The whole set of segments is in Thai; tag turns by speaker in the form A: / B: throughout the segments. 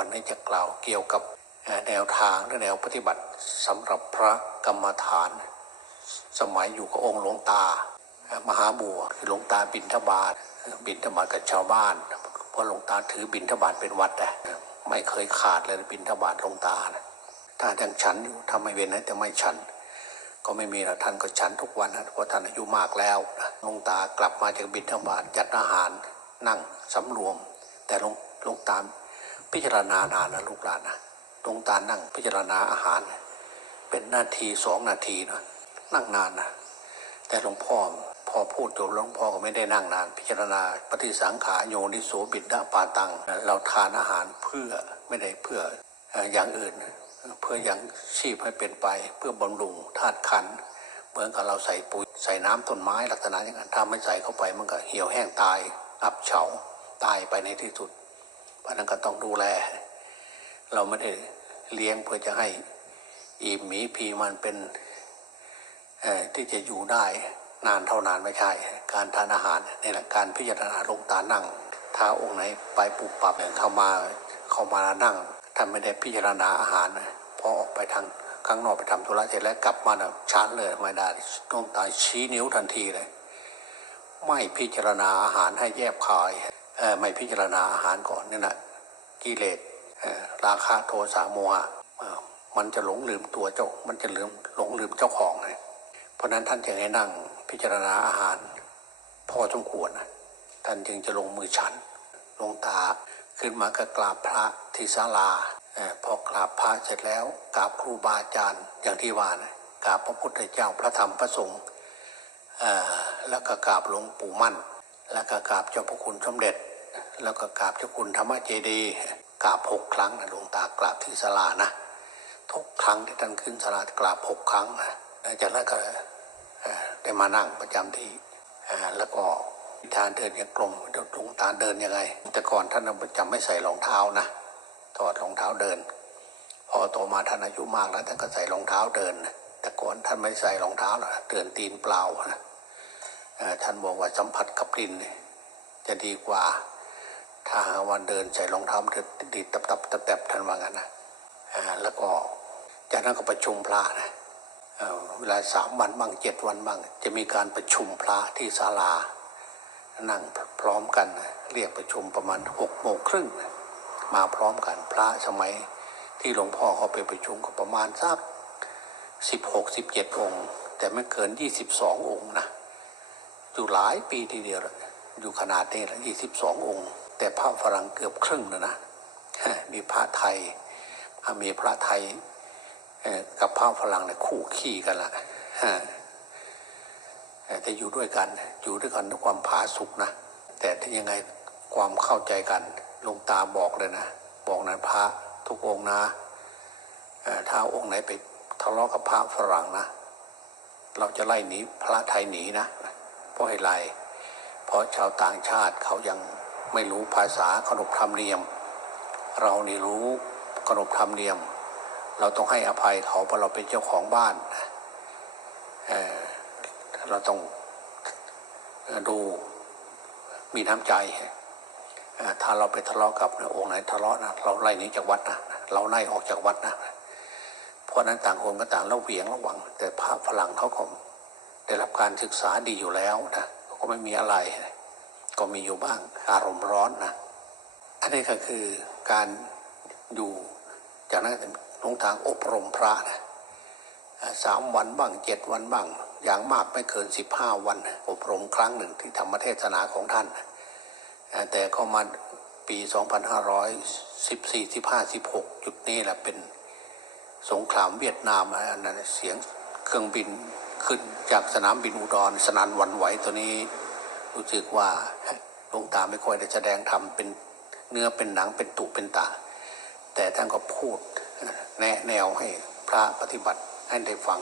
A: วันนี้จะกล่าวเกี่ยวกับแนวทางและแนวปฏิบัติสำหรับพระกรรมฐาน สมัยอยู่กับองค์หลวงตา มหาบัวคือหลวงตาบินทบาทบินทบาทกับชาวบ้านเพราะหลวงตาถือบินทบาทเป็นวัดนะไม่เคยขาดเลยบินทบาทหลวงตานะถ้ายังฉันอยู่ทำไม่เว้นนะแต่ไม่ฉัน ก็ไม่มีนะท่านก็ฉันทุกวันนะเพราะท่านอายุมากแล้วหลวงตากลับมาจากบิณฑบาตจัดอาหารนั่งสำรวม แต่หลวงหลวงตา พิจารณานานนะลูกหลานนะหลวงตานั่งพิจารณาอาหาร เป็นนาทีสองนาทีนะนั่งนานนะแต่หลวงพ่อพอพูดจบหลวงพ่อก็ไม่ได้นั่งนาน พิจารณาปฏิสังขารโยนิโสบิดาปาตัง เราทานอาหารเพื่อไม่ได้เพื่ออย่างอื่น เพื่อยังชีพให้เป็นไป เพื่อบำรุงธาตุขันเหมือนกับเราใส่ปุ๋ยใส่น้ำต้นไม้ลักษณะอย่างนั้นถ้าไม่ใส่เข้าไปมันก็เหี่ยวแห้งตายอับเฉาตายไปในที่สุด เพราะนั้นก็ต้องดูแล เราไม่ได้เลี้ยงเพื่อจะให้อีหมีพีมันเป็นที่จะอยู่ได้นานเท่านานไม่ใช่ การทานอาหารนี่แหละการพิจารณาลงตานั่ง ถ้าองค์ไหนไปปุบปับเนี่ยเข้ามาเข้ามานั่งท่านไม่ได้พิจารณาอาหารพอออกไปทางข้างนอกไปทำธุระเสร็จแล้วกลับมานะชาร์จเลยไม่ได้ต้องตายชี้นิ้วทันทีเลย ไม่พิจารณาอาหารให้แยบคาย ไม่พิจารณาอาหารก่อนนี่นะกิเลสราคะโทสะโมหะมันจะหลงลืมตัวเจ้า มันจะลืมหลงลืมเจ้าของเลยเพราะนั้นท่านจึงให้นั่งพิจารณาอาหาร พอสมควรนะท่านจึงจะลงมือฉันลงตาขึ้นมาก็กราบพระที่ศาลาพอกราบพระเสร็จแล้วกราบครูบาอาจารย์อย่างที่ว่านะกราบพระพุทธเจ้าพระธรรมพระสงฆ์แล้วก็กราบหลวงปู่มั่น แล้วก็กราบเจ้าพระคุณสมเด็จ แล้วก็กราบเจ้าคุณธรรมเจดีกราบหกครั้งนะหลวงตากราบที่ศาลานะทุกครั้งที่ท่านขึ้นศาลากราบหกครั้งนะจากนั้นก็ได้มานั่งประจำที่แล้วก็ทานเดินยังกลมหลวงตาเดินยังไง แต่ก่อนท่านประจำไม่ใส่รองเท้านะถอดรองเท้าเดิน พอโตมาท่านอายุมากแล้วท่านก็ใส่รองเท้าเดิน แต่ก่อนท่านไม่ใส่รองเท้าหรอกเดินตีนเปล่านะ ท่านบอกว่าสัมผัสกับดินจะดีกว่า ถ้าวันเดินใส่รองเท้ามันจะดีดตับตับตับตับท่านว่างั้นนะแล้วก็จากนั้นก็ประชุมพระนะเวลาสามวันบ้างเจ็ดวันบ้างจะมีการประชุมพระที่ศาลา นั่งพร้อมกัน เรียกประชุมประมาณหกโมงครึ่งมาพร้อมกันพระสมัยที่หลวงพ่อเขาไปประชุมก็ประมาณสักสิบหกสิบเจ็ดองค์ แต่ไม่เกินยี่สิบสององค์นะ อยู่หลายปีทีเดียวอยู่ขนาดนี้ละยี่สิบสององค์ แต่พระฝรั่งเกือบครึ่งนะนะมีพระไทยมีพระไทยกับพระฝรั่งเนี่ยคู่ขี้กันละฮะเอ่อแต่อยู่ด้วยกันอยู่ด้วยกันด้วยความผาสุกนะแต่ที่ยังไงความเข้าใจกันหลวงตาบอกเลยนะ บอกนะพระทุกองนะถ้าองค์ไหนไปทะเลาะกับพระฝรั่งนะ เราจะไล่หนีพระไทยหนีนะ เพราะให้ไล่เพราะชาวต่างชาติเขายังไม่รู้ภาษาขนบธรรมเนียม เรานี่รู้ขนบธรรมเนียม เราต้องให้อภัยเขาเพราะเราเป็นเจ้าของบ้านเเราต้องดูมีน้ำใจถ้าเราไปทะเลาะกับองค์ไหนทะเลาะนะเราไล่หนี้จากวัดนะเราไล่ออกจากวัดนะเพราะนั้นต่างคนก็ต่างระเหวียงระวัง แต่พระฝรั่งเขาก็ ได้รับการศึกษาดีอยู่แล้วนะก็ไม่มีอะไร ก็มีอยู่บ้างอารมณ์ร้อนนะอันนี้ก็คือการอยู่จากนั้นหลวงทางอบรมพระนะสามวันบ้างเจ็ดวันบ้าง อย่างมากไม่เกินสิบห้าวัน อบรมครั้งหนึ่งที่ธรรมเทศนาของท่าน แต่ก็มาปี 2514 15 16 จุดนี้แหละเป็นสงครามเวียดนามอันนั้นเสียง เครื่องบินขึ้นจากสนามบินอุดรสนันวันไหวตัวนี้ รู้สึกว่าหลวงตาไม่ค่อยได้แสดงธรรมเป็นเนื้อเป็นหนังเป็นตุเป็นตา แต่ท่านก็พูดแนะแนวให้พระปฏิบัติให้ได้ฟัง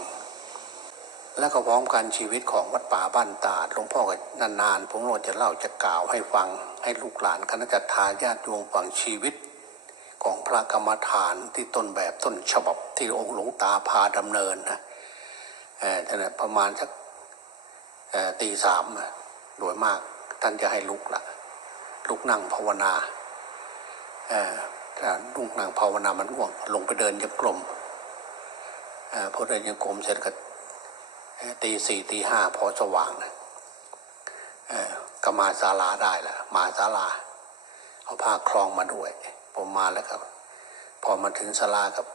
A: แล้วก็พร้อมกันชีวิตของวัดป่าบ้านตาดหลวงพ่อก็นานๆผมก็จะเล่าจะกล่าวให้ฟัง ให้ลูกหลานคณะทาญาติโยมฟังชีวิตของพระกรรมฐานที่ต้นแบบต้นฉบับที่องค์หลวงตาพาดำเนินนะ ท่านประมาณสักตีสามโดยมากท่านจะให้ลุกละลุกนั่งภาวนาถ้านุ่งนางภาวนามันง่วงลงไปเดินยังกลมอพอเดินยังกลมเสร็จก็ตีสี่ตีห้าพอสว่างนะก็มาศาลาได้แหละมาศาลาเอาผ้าคลองมาด้วยผมมาแล้วครับ พอมาถึงศาลากับ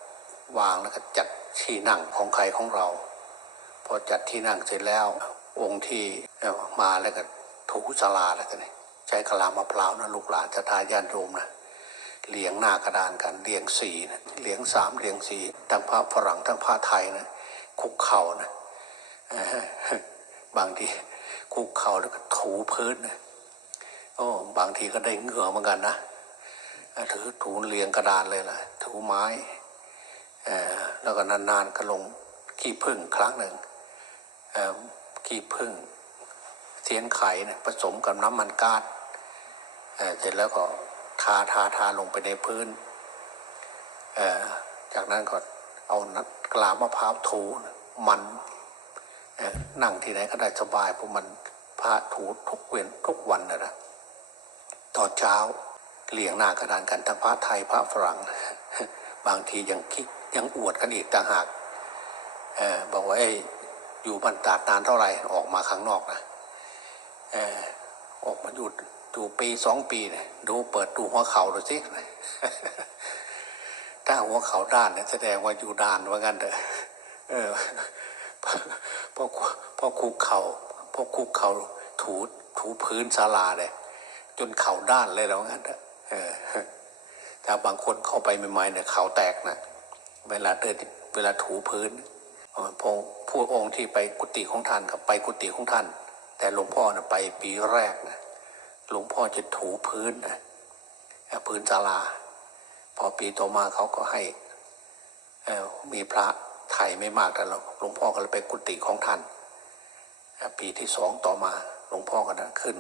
A: วางแล้วก็จัดที่นั่งของใครของเรา พอจัดที่นั่งเสร็จแล้ว องค์ที่มาแล้วก็ถูศาลาแล้วกันใช้กะลามะพร้าวนะลูกหลานจะทายานโยมนะเลียงหน้ากระดานกันเลียงสี่นะเลียงสามเลียงสี่ทั้งพระฝรั่งทั้งพระไทยนะคุกเข่านะบางทีคุกเข่าแล้วก็ถูพื้นนะโอ้บางทีก็ได้เหงื่อเหมือนกันนะถือถูเรียงกระดานเลยล่ะถูไม้แล้วก็นานๆก็ลงขี้ผึ้งครั้งหนึ่ง ขี้ผึ้งเทียนไขนี่ผสมกับน้ำมันก๊าซเสร็จแล้วก็ทาทาทาลงไปในพื้น จากนั้นก็เอานัดกลามะพร้าวถูมันนั่งที่ไหนก็ได้สบายเพราะมันพระถูทุกเว้นทุกวันนะนะตอนเช้าเลี่ยงหน้ากระดานกันทั้งพระไทยพระฝรั่ง บางทียังคิดยังอวดกันอีกต่างหากอบอกว่าเอ้ อยู่บรรดาดนานเท่าไหร่ออกมาข้างนอกนะเออออกมาอยู่อยู่ปีสองปีเนี่ยดูเปิดดูหัวเข่าดูสิถ้าหัวเข่าด้านเนี่ยแสดงว่าอยู่ด้านว่างั้นเถอะเออพอพอคุกเข่าพอคุกเข่าถูถูพื้นศาลาเลยจนเข่าด้านเลยแล้วงั้นเถอะเออถ้าบางคนเข้าไปใหม่ๆเนี่ยเข่าแตกนะเวลาเดินเวลาถูพื้น พอผู้องค์ที่ไปกุฏิของท่านกับไปกุฏิของท่าน แต่หลวงพ่อนะไปปีแรกนะหลวงพ่อจะถูพื้นนะพื้นศาลา พอปีต่อมาเขาก็ให้มีพระไทยไม่มากแต่หลวงพ่อก็เลยไปกุฏิของท่าน ปีที่สองต่อมาหลวงพ่อก็นะขึ้น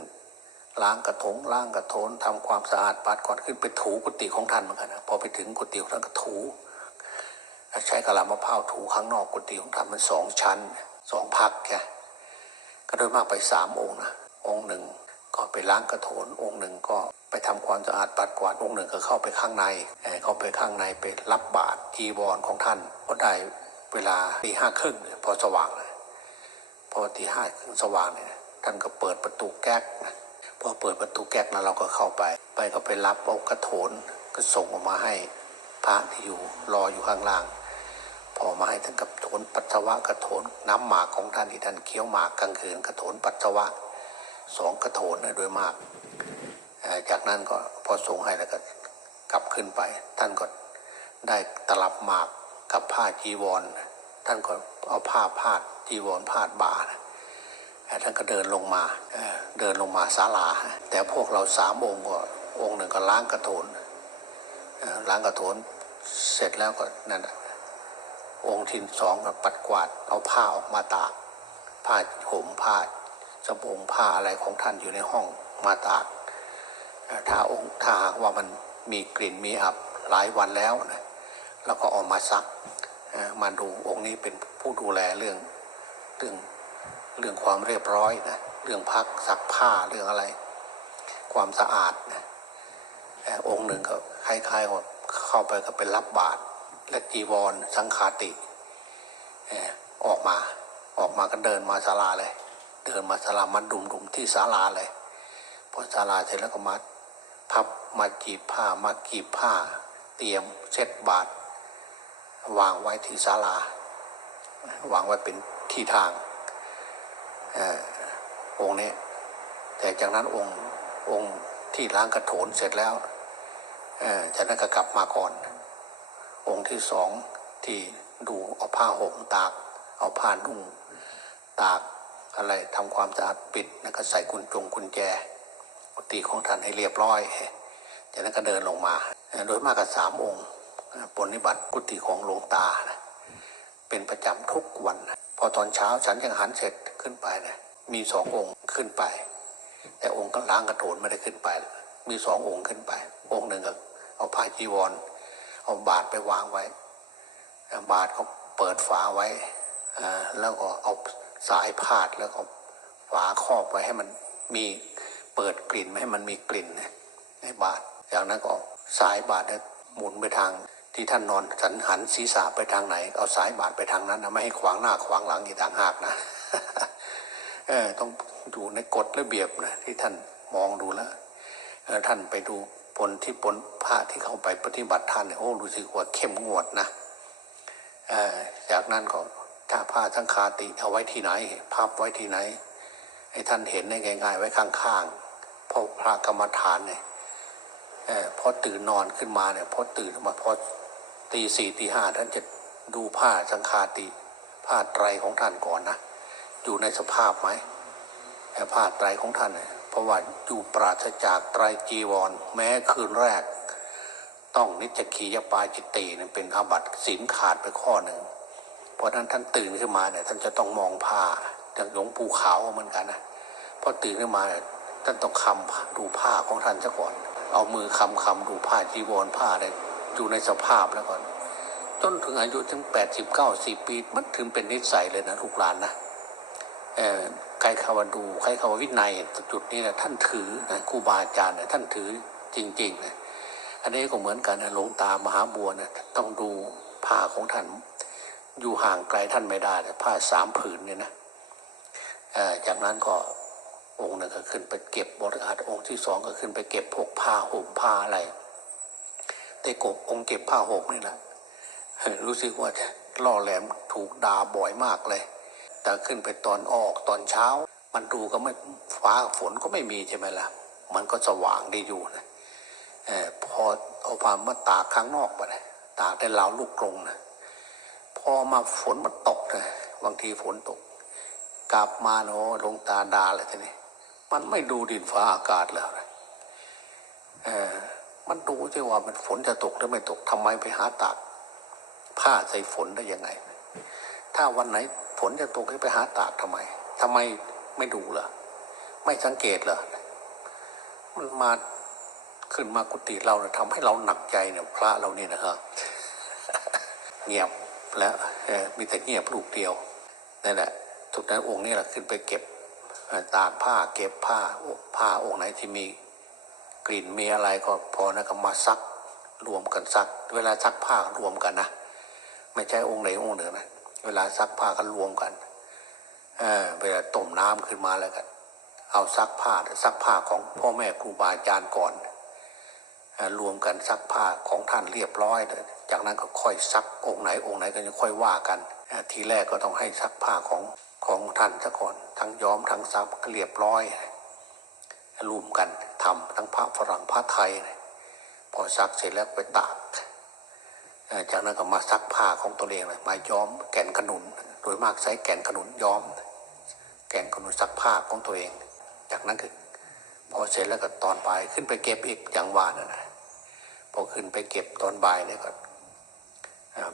A: ล้างกระถงล้างกระโถนทำความสะอาดปัดก่อนขึ้นไปถูกุฏิของท่านเหมือนกันนะพอไปถึงกุฏิของท่านก็ถู ใช้กระลามะพร้าวถูข้างนอกกุฏิของท่านมันสองชั้นสองพักแค่ก็โดยมากไปสามองค์นะองค์หนึ่งก็ไปล้างกระโถนองค์หนึ่งก็ไปทำความสะอาดปัดกวาดองค์หนึ่งก็เข้าไปข้างในเข้าไปข้างในไปรับบาตรจีวรของท่านก็ได้เวลาตีห้าครึ่งเนี่ยพอสว่างเลยพอตีห้าครึ่งสว่างเนี่ยท่านก็เปิดประตูแก๊กนะพอเปิดประตูแก๊กแล้วเราก็เข้าไป ไปก็ไปรับเอากระโถนก็ส่งออกมาให้ พระที่อยู่รออยู่ข้างล่าง พอมาให้ท่านกระโถนปัสสาวะกระโถนน้ำหมากของท่านที่ท่านเคี้ยวหมากกลางคืนกระโถนปัสสาวะสองกระโถนนะโดยมาก จากนั้นก็พอส่งให้แล้วก็กลับขึ้นไป ท่านก็ได้ตลับหมากกับผ้าจีวร ท่านก็เอาผ้าพาดจีวรพาดบ่านะท่านก็เดินลงมาเดินลงมาศาลา แต่พวกเราสามองค์ก็องค์หนึ่งก็ล้างกระโถน ล้างกระโถนเสร็จแล้วก็นั่นนะองค์ที่สองก็ปัดกวาดเอาผ้าออกมาตากผ้าห่มผ้าสบงผ้าอะไรของท่านอยู่ในห้องมาตากถ้าองค์ถ้าหากว่ามันมีกลิ่นมีอับหลายวันแล้วนะแล้วก็ออกมาซักมาดูองค์นี้เป็นผู้ดูแลเรื่องเรื่องเรื่องความเรียบร้อยนะเรื่องพักซักผ้าเรื่องอะไร ความสะอาดนะ องค์หนึ่งก็คล้ายๆว่าเข้าไปก็เป็นรับบาตรและจีวรสังฆาติออกมาออกมาก็เดินมาศาลาเลย เดินมาศาลามาดุมๆที่ศาลาเลยพอศาลาเสร็จแล้วก็มาพับมาจีบผ้ามากีบผ้า เตรียมเช็ดบาตรวางไว้ที่ศาลา วางไว้เป็นที่ทางองค์นี้ แต่จากนั้นองค์องค์ที่ล้างกระโถนเสร็จแล้ว จากนั้นก็กลับมาก่อน องค์ที่สองที่ดูเอาผ้าห่มตาก เอาผ้านุ่งตากอะไรทำความสะอาดปิดแล้วก็ใส่กุญจงกุญแจกุฏิของท่านให้เรียบร้อยจากนั้นก็เดินลงมา โดยมากก็สามองค์ปฏิบัติกุฏิของหลวงตานะเป็นประจำทุกวัน พอตอนเช้าฉันยังหันเสร็จขึ้นไปนะมีสององค์ขึ้นไป แต่องค์ก็ล้างกระโถนไม่ได้ขึ้นไป มีสององค์ขึ้นไป องค์หนึ่งก็ เอาผ้าจีวร เอาบาทไปวางไว้ บาทเขาเปิดฝาไว้แล้วก็เอาสายพาดแล้วก็ฝาครอบไว้ให้มันมีเปิดกลิ่นไม่ให้มันมีกลิ่นในบาทจากนั้นก็สายบาทเนี่ยหมุนไปทางที่ท่านนอนสันหันศีรษะไปทางไหน เอาสายบาดไปทางนั้นนะไม่ให้ขวางหน้าขวางหลังอีกต่างหากนะเออต้องอยู่ในกฎระเบียบนะที่ท่านมองดูแล้วท่านไปดู ปนที่ปนพระที่เข้าไปปฏิบัติท่านเนี่ยโอ้รู้สึกว่าเข้มงวดนะจากนั้นก็ถ้าผ้าทั้งคาติเอาไว้ที่ไหน พับไว้ที่ไหน ให้ท่านเห็นได้ง่าย ๆ ไว้ข้างๆเพราะพระกรรมฐานเนี่ยอพอตื่นนอนขึ้นมาเนี่ยพอตื่นมาพอตีสี่ตีห้าท่านจะดูผ้าสังคาติ ผ้าไตรของท่านก่อนนะ อยู่ในสภาพไหมผ้าไตรของท่านเนี่ย ระว่าอยู่ปราศจากไตรจีวร แม้คืนแรก ต้องนิจคียปาจิตตีนี่ยเป็นอาบัติศีลขาดไปข้อหนึ่ง เพราะนั้นท่านตื่นขึ้นมาเนี่ยท่านจะต้องมองผ้าจากหลวงปู่ขาวเหมือนกันนะพอตื่นขึ้นมาเนี่ยท่านต้องคำดูผ้าของท่านซะก่อน เอามือคำคำดูผ้าจีวรผ้าเนี่ยอยู่ในสภาพแล้วก่อนจนถึงอายุถึงแปดสิบเก้าสิบปีมันถึงเป็นนิสัยเลยนะลูกหลานนะ ใครคำว่าดูใครคำว่าวินัยจุดนี้นะท่านถือนะครูบาอาจารย์นะท่านถือจริงๆนะอันนี้ก็เหมือนกันนะหลวงตามหาบัวนะต้องดูผ้าของท่าน อยู่ห่างไกลท่านไม่ได้นะผ้าสามผืนเนี่ยนะจากนั้นก็องค์หนึ่งก็ขึ้นไปเก็บบริอารองค์ที่สองก็ขึ้นไปเก็บพวกผ้าห่มผ้าอะไรแต่กบองค์เก็บผ้าห่มนี่แหละรู้สึกว่าล่อแหลมถูกด่าบ่อยมากเลย แต่ขึ้นไปตอนออกตอนเช้า มันดูก็ไม่ฟ้าฝนก็ไม่มีใช่ไหมล่ะ มันก็สว่างไดีอยู่นะออพอเอาผ้ามาตากข้างนอกไปนะตากได้ราวลูกกรงนะพอมาฝนมันตกนะบางทีฝนตก กลับมาเนาะลงตาดาเลยทีนี้มันไม่ดูดินฟ้าอากาศแล้วนะเออมันดูใช่ว่ามันฝนจะตกหรือไม่ตกทำไมไปหาตากผ้าใส่ฝนได้ยังไง ถ้าวันไหนฝนจะตกให้ไปหาตากทำไมทำไมไม่ดูล่ะไม่สังเกตเหรอมันมาขึ้นมากุฏิเราเนี่ยทำให้เราหนักใจเนี่ยพระเราเนี่ยนะครับเงียบแล้วมีแต่เงียบลูกเดียวนั่นแหละทุกนั้นองค์นี้แหละขึ้นไปเก็บตากผ้าเก็บผ้าผ้าองค์ไหนที่มีกลิ่นมีอะไรก็พอนะก็มาซักรวมกันซัก เวลาซักผ้ารวมกันนะไม่ใช่องค์ไหนองค์หนึ่งนะ เวลาซักผ้ากันรวมกันเเวลาต้มน้ำขึ้นมาแล้วกันเอาซักผ้าซักผ้าของพ่อแม่ครูบาอาจารย์ก่อนอรวมกันซักผ้าของท่านเรียบร้อย จากนั้นก็ค่อยซักองค์ไหนองค์ไหนก็จะค่อยว่ากันทีแรกก็ต้องให้ซักผ้าของของท่านซะก่อน ทั้งย้อมทั้งซักเรียบร้อยรวมกันทำทั้งพระฝรั่งพระไทย พอซักเสร็จแล้วไปตาก จากนั้นก็มาซักผ้าของตัวเองเลยมาย้อมแก่นขนุน โดยมากใช้แก่นขนุนย้อม แก่นขนุนซักผ้าของตัวเอง จากนั้นคือพอเสร็จแล้วก็ตอนบ่ายขึ้นไปเก็บอีกอย่างวานนะพอขึ้นไปเก็บตอนบ่ายเนี่ยก็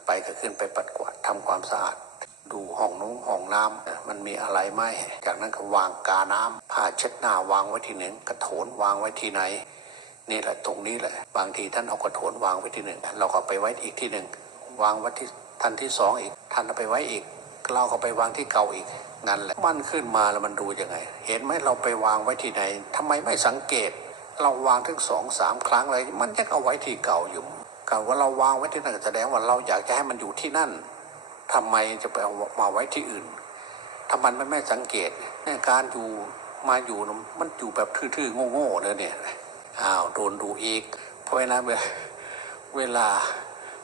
A: ไปก็ขึ้นไปปัดกวาดทำความสะอาด ดูห้องนุ้งห้องน้ำเอ่อมันมีอะไรไหมจากนั้นก็วางกาน้ำผ้าเช็ดหน้าวางไว้ที่หนึ่งกระโถนวางไว้ที่ไหน นี่แหละตรงนี้แหละ บางทีท่านเอากระโถนวางไว้ที่หนึ่งเราก็ไปไว้อีกที่หนึ่งวางไว้ที่ท่านที่สองอีก ท่านเอาไปไว้อีกเราก็ไปวางที่เก่าอีกนั่นแหละมันขึ้นมาแล้วมันดูยังไง เห็นไหมเราไปวางไว้ที่ไหนทำไมไม่สังเกต เราวางถึงสองสามครั้งเลย มันยังเอาไว้ที่เก่าอยู่กับว่าเราวางไว้ที่นั่นแสดงว่าเราอยากจะให้มันอยู่ที่นั่นทำไมจะไปเอามาไว้ที่อื่นถ้ามันไม่ไม่สังเกตเนี่ยการอยู่มาอยู่มันอยู่แบบทื่อๆโง่ๆเลยเนี่ย อ้าวโดนดูอีก เพราะฉะนั้นเวลา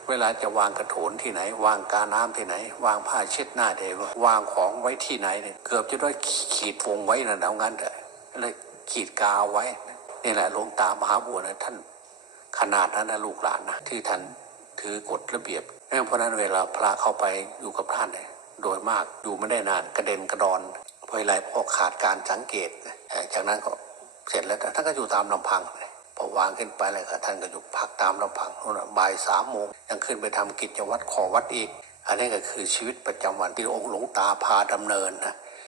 A: เวลาจะวางกระโถนที่ไหน วางกาน้ำที่ไหน วางผ้าเช็ดหน้าเดววางของไว้ที่ไหนเนี่ยเกือบจะได้ขีดวงไว้นะเอางั้นเถอะเลยขีดกาวไว้นี่แหละหลวงตามหาบัวนะท่านขนาดนั้นนะลูกหลานนะที่ท่านถือกฎระเบียบเพราะนั้นเวลาพระเข้าไปอยู่กับท่านเนี่ยโดยมากอยู่ไม่ได้นานกระเด็นกระดอนเพราะอะไรเพราะขาดการสังเกต จากนั้นก็เสร็จแล้วท่านก็อยู่ตามลำพัง อวางขึ้นไปเลยค่ะท่านก็อยู่พักตามลำพังนู่นบ่ายสามโมงยังขึ้นไปทำกิจวัตรขอวัดอีก อันนี้ก็คือชีวิตประจำวันที่องค์หลวงตาพาดำเนินนะ